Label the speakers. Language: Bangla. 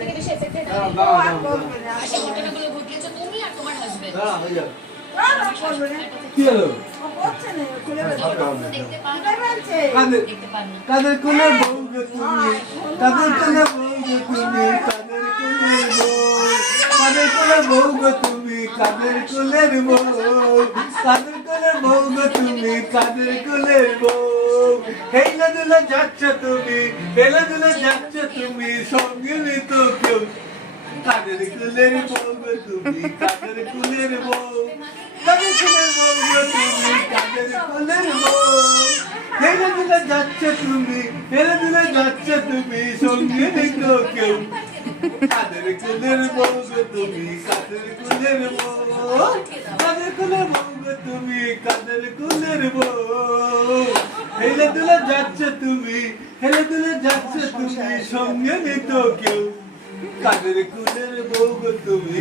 Speaker 1: থেকে বেশি
Speaker 2: হয়ে। কাদের
Speaker 1: দেখতে পান না
Speaker 2: কাদের কোলে বউ গো তুমি কাদের কোলে বউ গো তুমি কাদের কোলে বউ কাদের বউ গো তুমি কাদের কোলের বউ কাদের কোলে বউ গো তুমি কাদের কোলের বউ হেলা দুলা যাচ্ছ তুমি হেলা দুলা যাচ্ছ তুমি সঙ্গে কাদের কুলের বউ তুমি কাদের তুমি কাদের কুলের বউ যাচ্ছে তুমি হেলে দিলে যাচ্ছে তুমি সঙ্গে তো কেউ হেলে দিলে যাচ্ছে তুমি হেলে দিলে যাচ্ছে তুমি সঙ্গে নেই তো কেউ কাদের কুলের বউ তুমি।